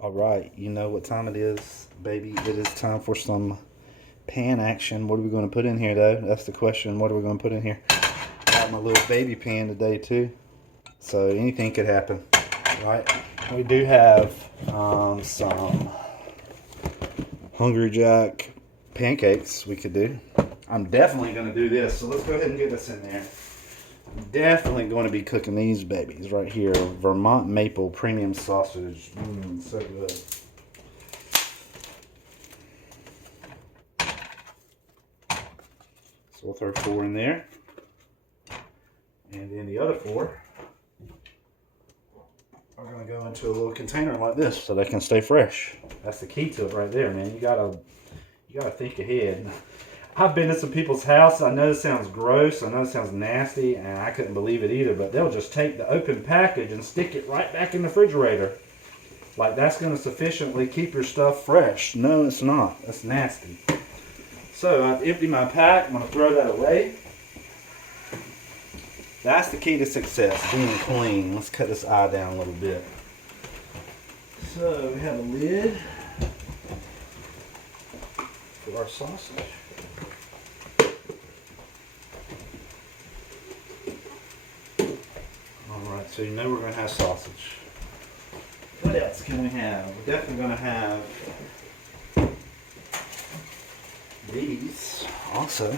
Alright, you know what time it is, baby. It is time for some pan action. What are we going to put in here, though? That's the question. What are we going to put in here? I got my little baby pan today, too. So anything could happen, right? We do have some Hungry Jack pancakes we could do. I'm definitely going to do this, so let's go ahead and get this in there. Definitely going to be cooking these babies right here. Vermont maple premium sausage. So good. So we'll throw 4 in there. And then the other 4 are going to go into a little container like this so they can stay fresh. That's the key to it right there, man. You gotta think ahead. I've been to some people's house. I know this sounds gross. I know it sounds nasty, and I couldn't believe it either. But they'll just take the open package and stick it right back in the refrigerator. Like that's going to sufficiently keep your stuff fresh. No, it's not. That's nasty. So I've emptied my pack. I'm going to throw that away. That's the key to success, being clean. Let's cut this eye down a little bit. So we have a lid for our sausage. Alright, so you know we're going to have sausage. What else can we have? We're definitely going to have these also,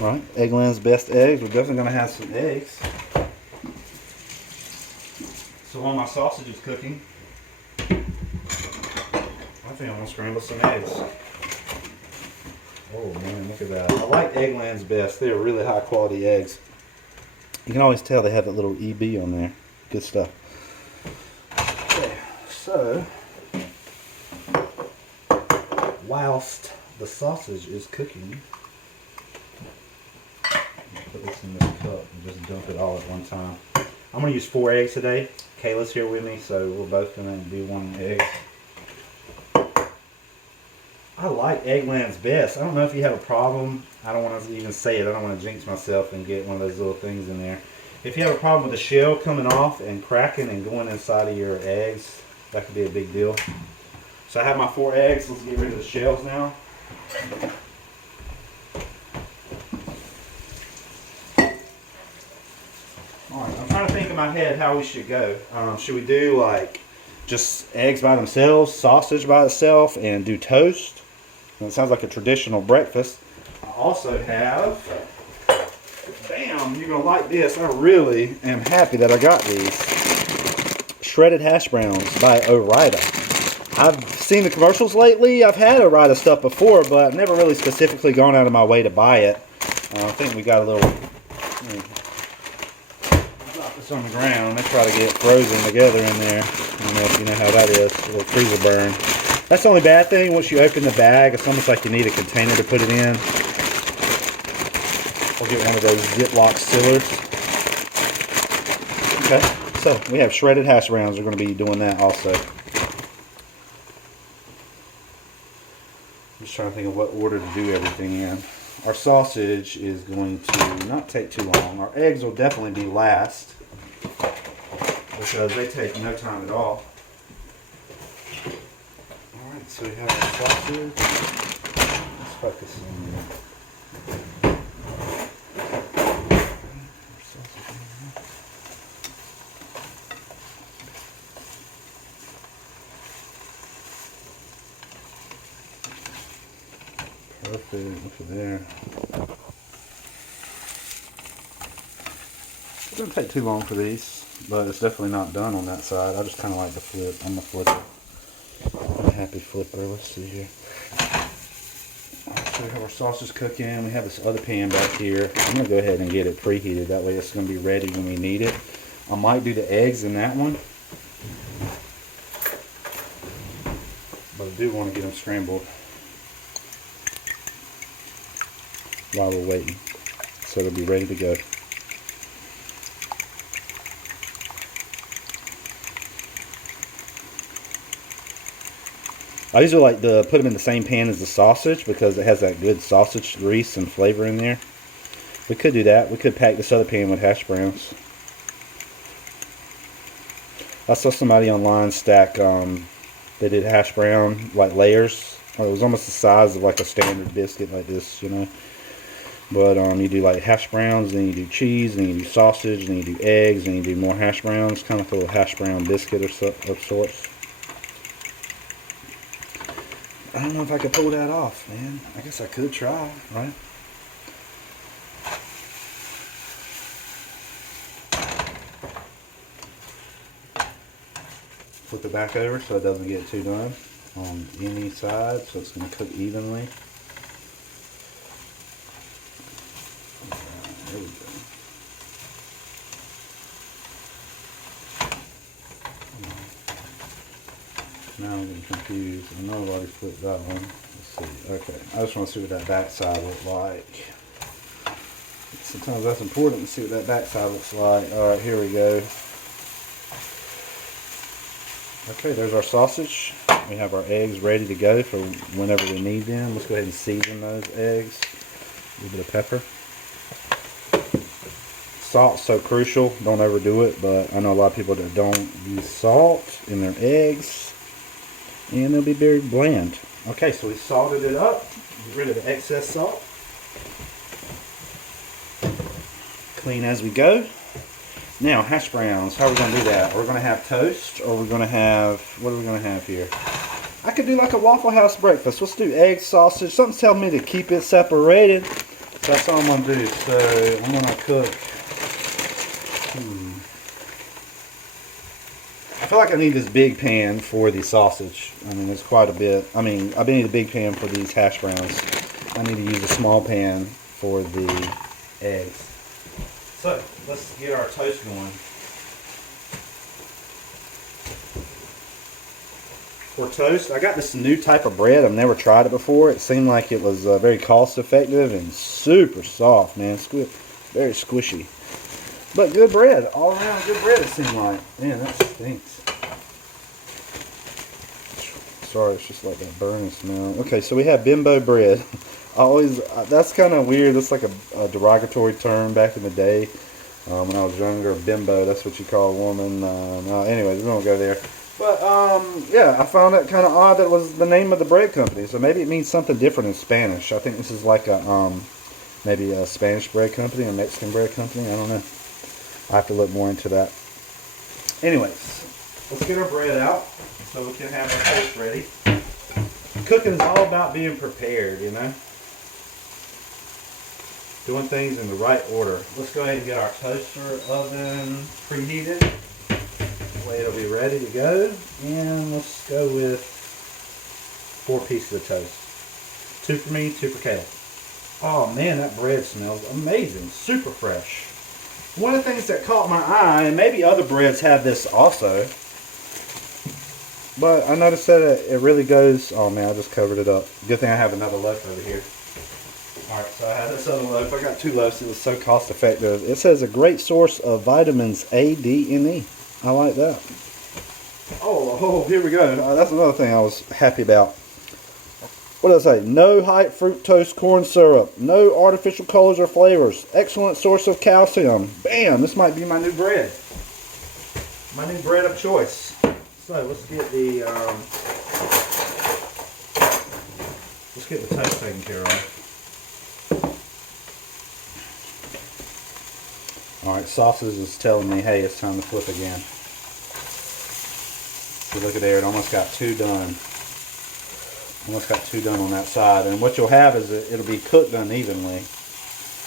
right? Eggland's best eggs. We're definitely going to have some eggs. So while my sausage is cooking, I think I'm going to scramble some eggs. Oh man, look at that. I like Eggland's best. They're really high quality eggs. You can always tell they have that little EB on there. Good stuff. Okay, so whilst the sausage is cooking, put this in this cup and just dump it all at one time. I'm going to use 4 eggs today. Kayla's here with me, so we're both going to do 1 egg. I like Eggland's best. I don't know if you have a problem. I don't want to even say it. I don't want to jinx myself and get one of those little things in there. If you have a problem with the shell coming off and cracking and going inside of your eggs, that could be a big deal. So I have my 4 eggs. Let's get rid of the shells now. Alright, I'm trying to think in my head how we should go. Should we do like just eggs by themselves, sausage by itself, and do toast? And it sounds like a traditional breakfast. I also have, bam, you're going to like this. I really am happy that I got these. Shredded hash browns by Ore-Ida. I've seen the commercials lately. I've had Ore-Ida stuff before, but I've never really specifically gone out of my way to buy it. I think we got a little, drop this on the ground. They try to get frozen together in there. I don't know if you know how that is. A little freezer burn. That's the only bad thing. Once you open the bag, it's almost like you need a container to put it in. We'll get one of those Ziploc sealers. Okay, so we have shredded hash browns. We're going to be doing that also. I'm just trying to think of what order to do everything in. Our sausage is going to not take too long. Our eggs will definitely be last because they take no time at all. Alright, so we have our sausage. Let's focus on that. Perfect, look at there. It doesn't take too long for these, but it's definitely not done on that side. I just kind of like to flip. I'm going to flip it. I'm a happy flipper. Let's see here. So we have our sausage cooking. We have this other pan back here. I'm going to go ahead and get it preheated. That way it's going to be ready when we need it. I might do the eggs in that one, but I do want to get them scrambled while we're waiting, so they'll be ready to go. I usually like to put them in the same pan as the sausage because it has that good sausage grease and flavor in there. We could do that. We could pack this other pan with hash browns. I saw somebody online stack They did hash brown, like layers. It was almost the size of like a standard biscuit like this, you know. But you do like hash browns, then you do cheese, then you do sausage, then you do eggs, then you do more hash browns. Kind of like a little hash brown biscuit of sorts. I don't know if I could pull that off, man. I guess I could try, right? Flip it back over so it doesn't get too done on any side, so it's going to cook evenly. There we go. Now I'm getting confused. I know I've already flipped that one. Let's see. Okay, I just want to see what that back side looks like. Sometimes that's important to see what that back side looks like. Alright, here we go. Okay, there's our sausage. We have our eggs ready to go for whenever we need them. Let's go ahead and season those eggs. A little bit of pepper. Salt's so crucial. Don't overdo it, but I know a lot of people that don't use salt in their eggs, and they'll be very bland. Okay, so we salted it up. Get rid of the excess salt. Clean as we go. Now, hash browns. How are we going to do that? We're going to have toast, or we're going to have, what are we going to have here? I could do like a Waffle House breakfast. Let's do eggs, sausage. Something's telling me to keep it separated. So that's all I'm going to do. So I'm going to cook. I feel like I need this big pan for the sausage. I mean, it's quite a bit. I mean, I need a big pan for these hash browns. I need to use a small pan for the eggs. So, let's get our toast going. For toast, I got this new type of bread. I've never tried it before. It seemed like it was very cost effective and super soft, man. Very squishy. But good bread. All around good bread, it seemed like. Man, that stinks. Sorry, it's just like that burning smell. Okay, so we have bimbo bread. That's kind of weird. That's like a derogatory term back in the day. When I was younger, bimbo, that's what you call a woman. Anyways, we won't go there. But, yeah, I found that kind of odd that it was the name of the bread company. So maybe it means something different in Spanish. I think this is like maybe a Spanish bread company, a Mexican bread company. I don't know. I have to look more into that. Anyways, let's get our bread out so we can have our toast ready. Cooking is all about being prepared, you know. Doing things in the right order. Let's go ahead and get our toaster oven preheated. That way it'll be ready to go. And let's go with 4 pieces of toast. 2 for me, 2 for Kayla. Oh man, that bread smells amazing. Super fresh. One of the things that caught my eye, and maybe other breads have this also, but I noticed that it really goes, oh man, I just covered it up. Good thing I have another loaf over here. Alright, so I have this other loaf. I got 2 loaves. It was so cost effective. It says a great source of vitamins A, D, and E. I like that. Oh, here we go. That's another thing I was happy about. What does it say? No high fructose corn syrup. No artificial colors or flavors. Excellent source of calcium. Bam! This might be my new bread. My new bread of choice. So let's get the toast taken care of. Alright, sausage is telling me, hey, it's time to flip again. So look at there, it almost got 2 done. Almost got 2 done on that side. And what you'll have is it'll be cooked unevenly.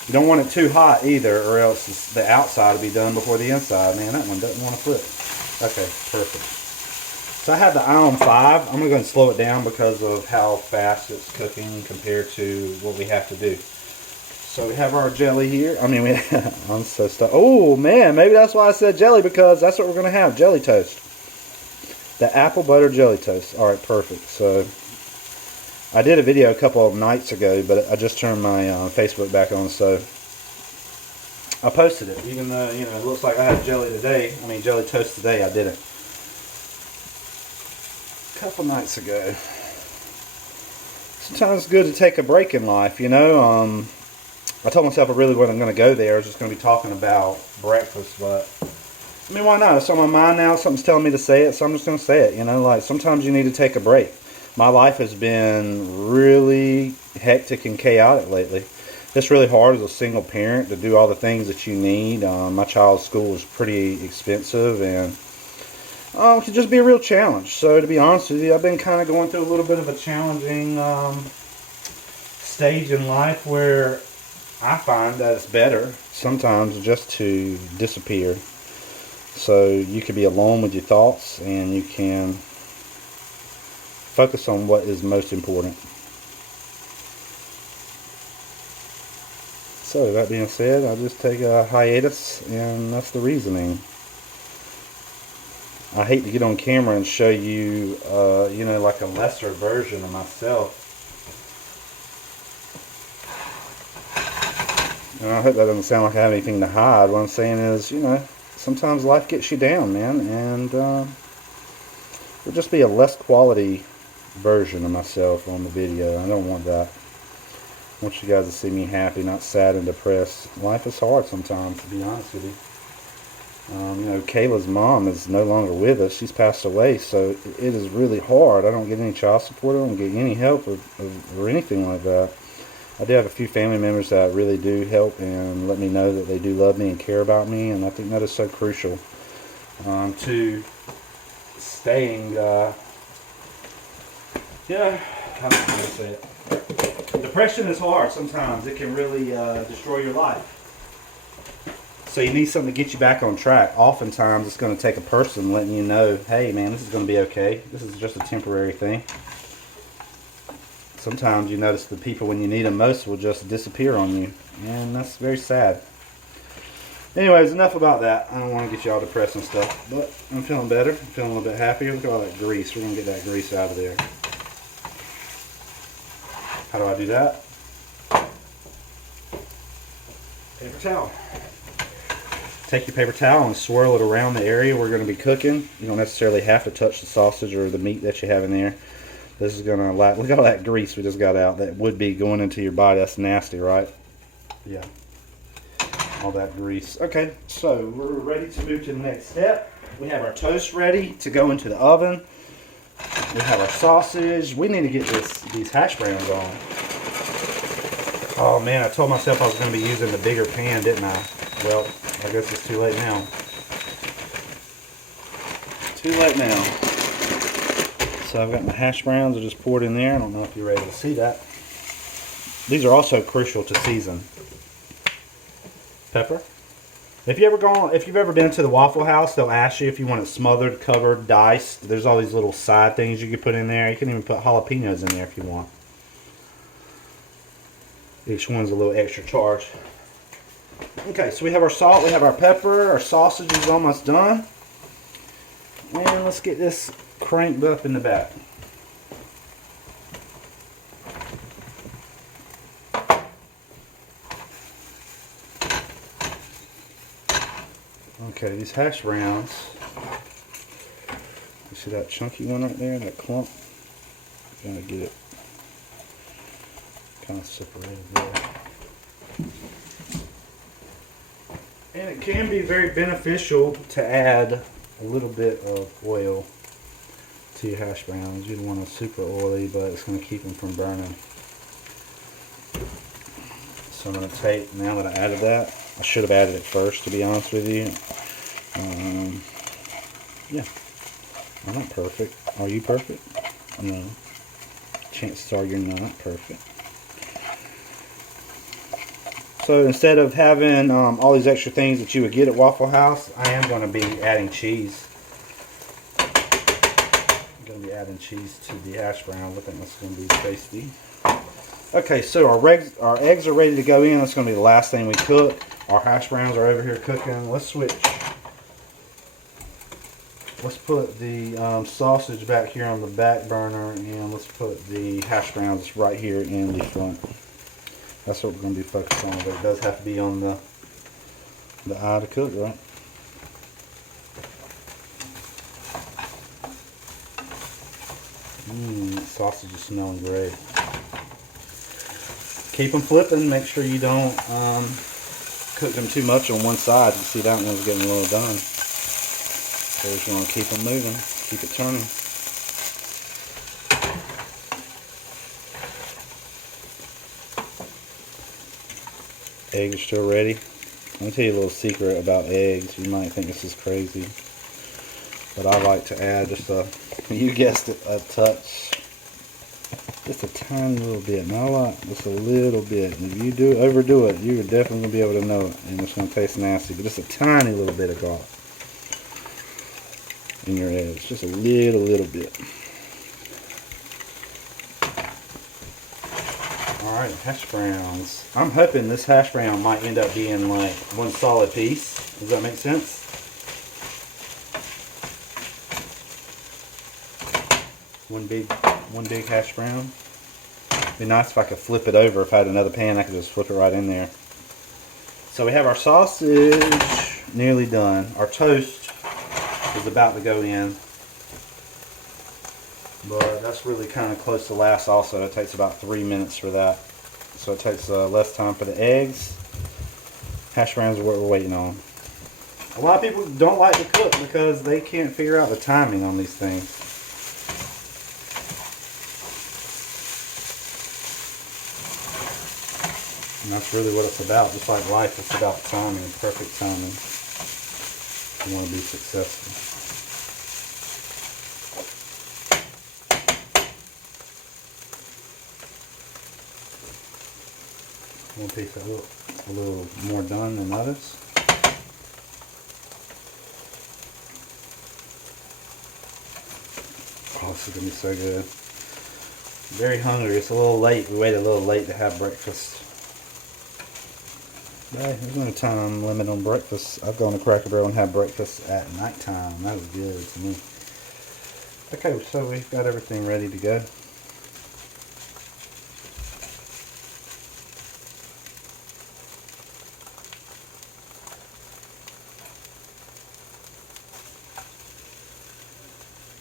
You don't want it too hot either, or else the outside will be done before the inside. Man, that one doesn't want to flip. Okay, perfect. So I have the eye on 5. I'm going to go and slow it down because of how fast it's cooking compared to what we have to do. So we have our jelly here. I mean, I'm so stuck. Oh man, maybe that's why I said jelly, because that's what we're going to have, jelly toast. The apple butter jelly toast. Alright, perfect. So I did a video a couple of nights ago, but I just turned my Facebook back on, so I posted it. Even though, you know, it looks like I had jelly toast today, I didn't. A couple nights ago. Sometimes it's good to take a break in life, you know. I told myself I really wasn't going to go there. I was just going to be talking about breakfast, but I mean, why not? It's on my mind now. Something's telling me to say it, so I'm just going to say it. You know, like sometimes you need to take a break. My life has been really hectic and chaotic lately. It's really hard as a single parent to do all the things that you need. My child's school is pretty expensive, and it can just be a real challenge. So to be honest with you, I've been kind of going through a little bit of a challenging stage in life where I find that it's better sometimes just to disappear. So you can be alone with your thoughts and you can focus on what is most important. So that being said, I'll just take a hiatus, and that's the reasoning. I hate to get on camera and show you, you know, like a lesser version of myself. And I hope that doesn't sound like I have anything to hide. What I'm saying is, you know, sometimes life gets you down, man, and it'll just be a less quality version of myself on the video. I don't want that. I want you guys to see me happy, not sad and depressed. Life is hard sometimes, to be honest with you. You know, Kayla's mom is no longer with us. She's passed away, so it is really hard. I don't get any child support. I don't get any help or anything like that. I do have a few family members that really do help and let me know that they do love me and care about me, and I think that is so crucial to staying, yeah, how am I going to say it? Depression is hard sometimes. It can really destroy your life. So you need something to get you back on track. Oftentimes it's going to take a person letting you know, hey man, this is going to be okay. This is just a temporary thing. Sometimes you notice the people when you need them most will just disappear on you. And that's very sad. Anyways, enough about that. I don't want to get you all depressed and stuff. But I'm feeling better. I'm feeling a little bit happier. Look at all that grease. We're going to get that grease out of there. How do I do that? Paper towel. Take your paper towel and swirl it around the area we're going to be cooking. You don't necessarily have to touch the sausage or the meat that you have in there. This is going to, look at all that grease we just got out. That would be going into your body. That's nasty, right? Yeah. All that grease. Okay, so we're ready to move to the next step. We have our toast ready to go into the oven. We have our sausage. We need to get these hash browns on. Oh man, I told myself I was going to be using the bigger pan, didn't I? Well, I guess it's too late now. Too late now. So I've got my hash browns. I just poured in there. I don't know if you're able to see that. These are also crucial to season. Pepper. If you've ever been to the Waffle House, they'll ask you if you want it smothered, covered, diced. There's all these little side things you can put in there. You can even put jalapenos in there if you want. Each one's a little extra charge. Okay, so we have our salt, we have our pepper, our sausage is almost done. And let's get this cranked up in the back. Okay, these hash browns. You see that chunky one right there, that clump? Gotta get it kind of separated there. And it can be very beneficial to add a little bit of oil to your hash browns. You don't want them super oily, but it's going to keep them from burning. So I'm going to take, now that I added that, I should have added it first, to be honest with you. Yeah, I'm not perfect. Are you perfect? No. Chances are you're not perfect. So instead of having all these extra things that you would get at Waffle House, I am going to be adding cheese. I'm going to be adding cheese to the hash brown. I think that's going to be tasty. Okay, so our eggs are ready to go in. That's going to be the last thing we cook. Our hash browns are over here cooking. Let's switch. Let's put the sausage back here on the back burner, and let's put the hash browns right here in the front. That's what we're going to be focused on, but it does have to be on the eye to cook, right? Sausage is smelling great. Keep them flipping. Make sure you don't cook them too much on one side. You see that one's getting a little done. So we're just going to keep them moving, keep it turning. Eggs are still ready. Let me tell you a little secret about eggs. You might think this is crazy, but I like to add just a, you guessed it, a touch. Just a tiny little bit, not a lot, just a little bit. And if you do overdo it, you're definitely going to be able to know it, and it's going to taste nasty. But just a tiny little bit of garlic in your eggs, just a little bit. Alright, hash browns. I'm hoping this hash brown might end up being like one solid piece. Does that make sense? One big hash brown. Be nice if I could flip it over. If I had another pan, I could just flip it right in there. So we have our sausage nearly done. Our toast is about to go in. But that's really kind of close to last also. It takes about 3 minutes for that. So it takes less time for the eggs. Hash browns are what we're waiting on. A lot of people don't like to cook because they can't figure out the timing on these things. And that's really what it's about. Just like life, it's about timing, perfect timing. You want to be successful. One piece a little more done than others. Oh, this is going to be so good. Very hungry. It's a little late. We waited a little late to have breakfast. Hey, there's no time limit on breakfast. I've gone to Cracker Barrel and had breakfast at nighttime. That was good to me. Okay, so we've got everything ready to go.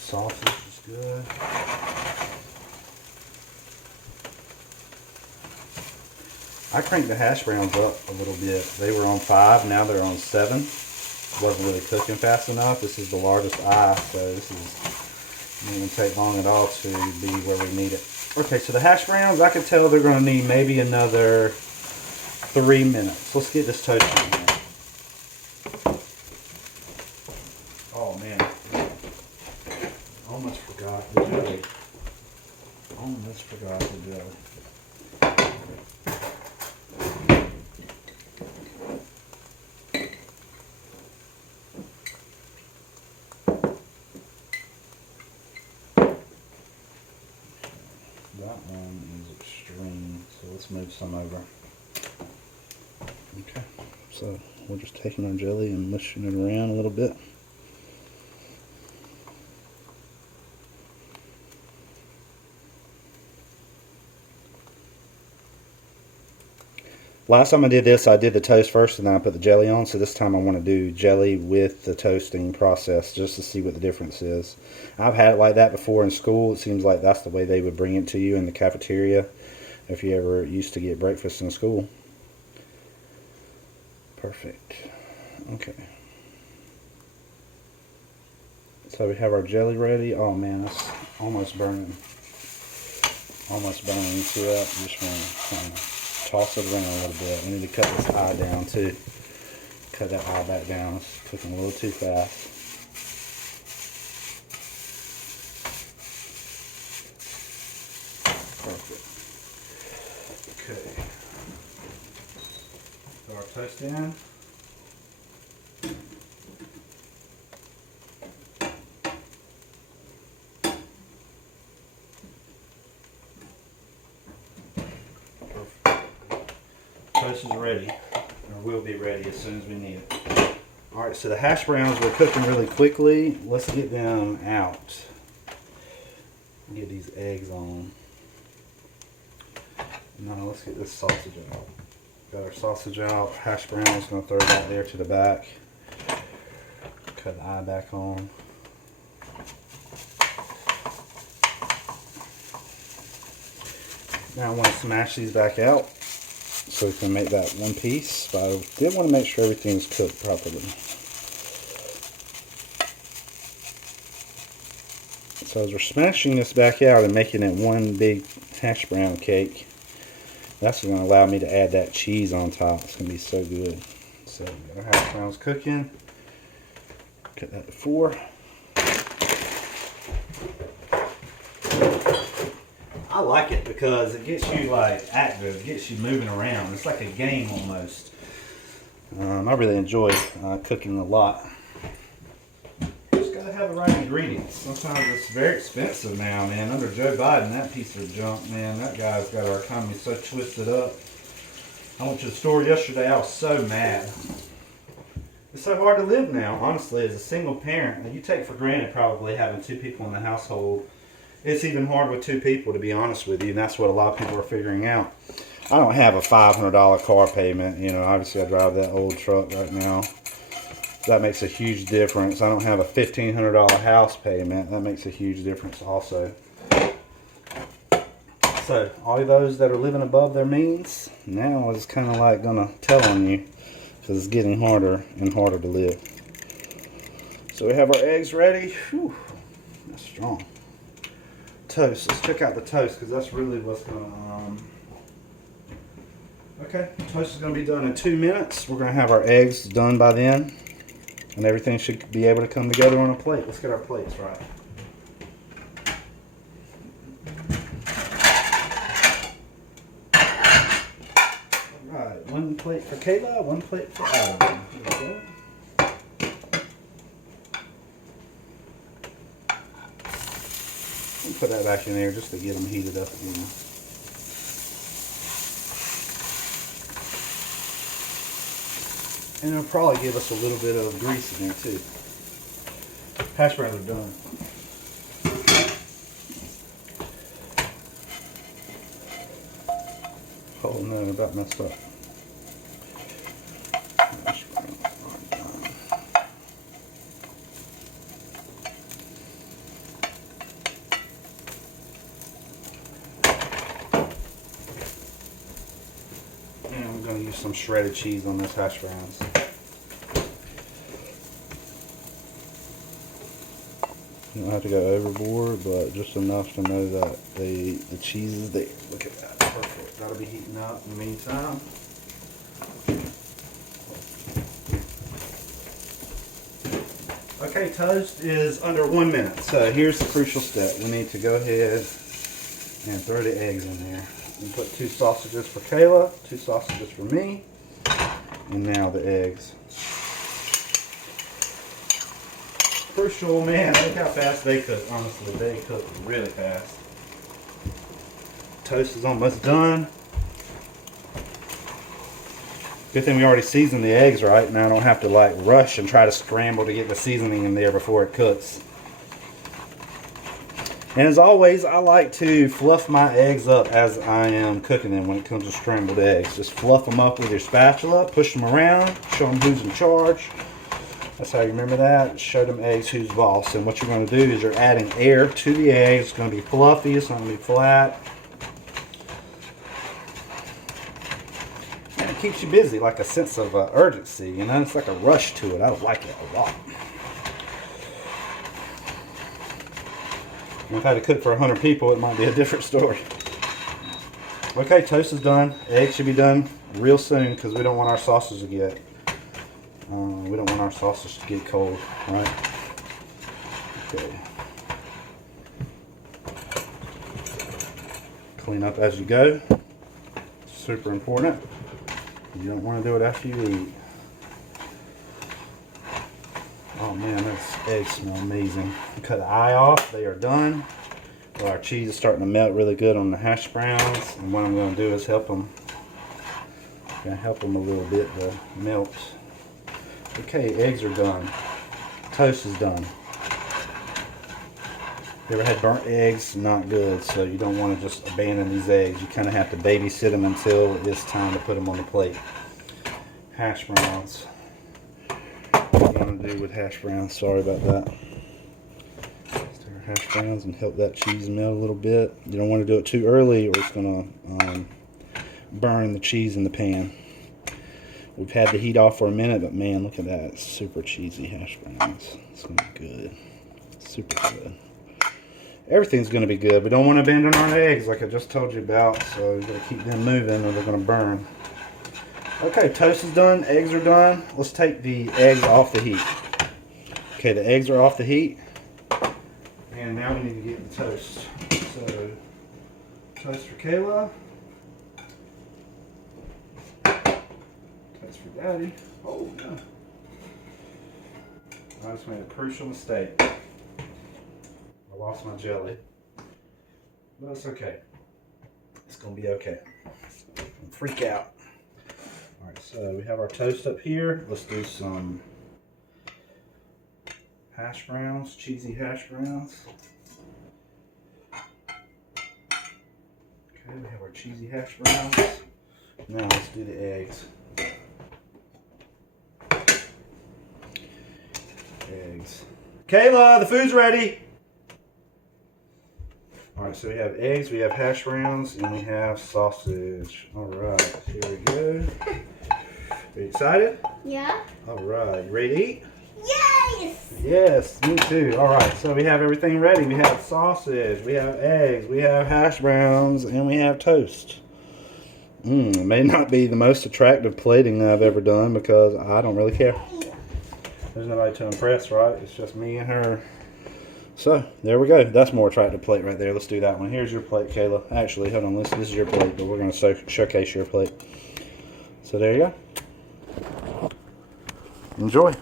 Sausage is good. I cranked the hash browns up a little bit. They were on 5, now they're on 7. Wasn't really cooking fast enough. This is the largest eye, so this is not going to take long at all to be where we need it. Okay, so the hash browns, I could tell they're going to need maybe another 3 minutes. Let's get this toast in here. Oh man, almost forgot the jelly. Almost forgot the jelly. That one is extreme, so let's move some over. Okay, so we're just taking our jelly and mushing it around a little bit. Last time I did this, I did the toast first and then I put the jelly on. So this time I want to do jelly with the toasting process just to see what the difference is. I've had it like that before in school. It seems like that's the way they would bring it to you in the cafeteria if you ever used to get breakfast in school. Perfect. Okay. So we have our jelly ready. Oh man, that's almost burning. Almost burning. See that? I'm just going to kind of toss it around a little bit. We need to cut this eye down too. Cut that eye back down. It's cooking a little too fast. Perfect. Okay. Throw our toast in. Toast is ready, or will be ready as soon as we need it. Alright, so the hash browns were cooking really quickly. Let's get them out. Get these eggs on. Now let's get this sausage out. Got our sausage out. Hash browns, gonna throw that there to the back. Cut the eye back on. Now I want to smash these back out so we can make that one piece, but I did want to make sure everything's cooked properly. So as we're smashing this back out and making it one big hash brown cake, that's going to allow me to add that cheese on top. It's going to be so good. So we got our hash browns cooking. Cut that to 4. I like it because it gets you like active, it gets you moving around. It's like a game almost. I really enjoy cooking a lot. Just gotta have the right ingredients. Sometimes it's very expensive now, man. Under Joe Biden, that piece of junk, man, that guy's got our economy so twisted up. I went to the store yesterday, I was so mad. It's so hard to live now, honestly, as a single parent. You take for granted probably having 2 people in the household. It's even hard with 2 people, to be honest with you, and that's what a lot of people are figuring out. I don't have a $500 car payment. You know, obviously I drive that old truck right now. That makes a huge difference. I don't have a $1,500 house payment. That makes a huge difference also. So, all of those that are living above their means, now is kind of like going to tell on you, because it's getting harder and harder to live. So we have our eggs ready. Whew, that's strong. Toast. Let's check out the toast, because that's really what's going to... Okay, toast is going to be done in 2 minutes. We're going to have our eggs done by then, and everything should be able to come together on a plate. Let's get our plates right. Alright, 1 plate for Kayla, 1 plate for Adam. Here we go. Put that back in there just to get them heated up again. And it'll probably give us a little bit of grease in there too. Hash browns are done. Oh no, I about messed up. Some shredded cheese on this hash browns. You don't have to go overboard, but just enough to know that the cheese is there. Look at that. Perfect. That'll be heating up in the meantime. Okay, toast is under 1 minute. So here's the crucial step. We need to go ahead and throw the eggs in there. And put 2 sausages for Kayla, 2 sausages for me, and now the eggs. Crucial, man, look how fast they cook. Honestly, they cook really fast. Toast is almost done. Good thing we already seasoned the eggs right. Now I don't have to like rush and try to scramble to get the seasoning in there before it cooks. And as always, I like to fluff my eggs up as I am cooking them when it comes to scrambled eggs. Just fluff them up with your spatula, push them around, show them who's in charge. That's how you remember that. Show them eggs who's boss. And what you're going to do is you're adding air to the eggs. It's going to be fluffy, it's not going to be flat. And it keeps you busy, like a sense of urgency, you know? It's like a rush to it. I like it a lot. If I had to cook for 100 people, it might be a different story. Okay, toast is done. Eggs should be done real soon because we don't want our sausage to get cold, right? Okay. Clean up as you go. Super important. You don't want to do it after you eat. Oh man, those eggs smell amazing. Cut the eye off, they are done. Well, our cheese is starting to melt really good on the hash browns. And what I'm going to do is help them. I'm going to help them a little bit to melt. Okay, eggs are done. Toast is done. You ever had burnt eggs? Not good, so you don't want to just abandon these eggs. You kind of have to babysit them until it's time to put them on the plate. Hash browns. What I'm going to do with hash browns, sorry about that. Stir hash browns and help that cheese melt a little bit. You don't want to do it too early or it's going to burn the cheese in the pan. We've had the heat off for a minute, but man, look at that. It's super cheesy hash browns. It's going to be good. Super good. everything's going to be good. We don't want to bend on our eggs like I just told you about, so we got to keep them moving or they're going to burn. Okay, toast is done, eggs are done. Let's take the eggs off the heat. Okay, the eggs are off the heat. And now we need to get the toast. So, toast for Kayla. Toast for Daddy. Oh, no. I just made a crucial mistake. I lost my jelly. But it's okay. It's going to be okay. Don't freak out. Alright, so we have our toast up here. Let's do some hash browns, cheesy hash browns. Okay, we have our cheesy hash browns. Now let's do the eggs. Eggs. Kayla, the food's ready! Alright, so we have eggs, we have hash browns, and we have sausage. Alright, here we go. Are you excited? Yeah. Alright, you ready to eat? Yes! Yes, me too. Alright, so we have everything ready. We have sausage, we have eggs, we have hash browns, and we have toast. It may not be the most attractive plating I've ever done because I don't really care. There's nobody to impress, right? It's just me and her. So, there we go. That's more attractive plate right there. Let's do that one. Here's your plate, Kayla. Actually, hold on. This is your plate, but we're going to showcase your plate. So, there you go. Enjoy.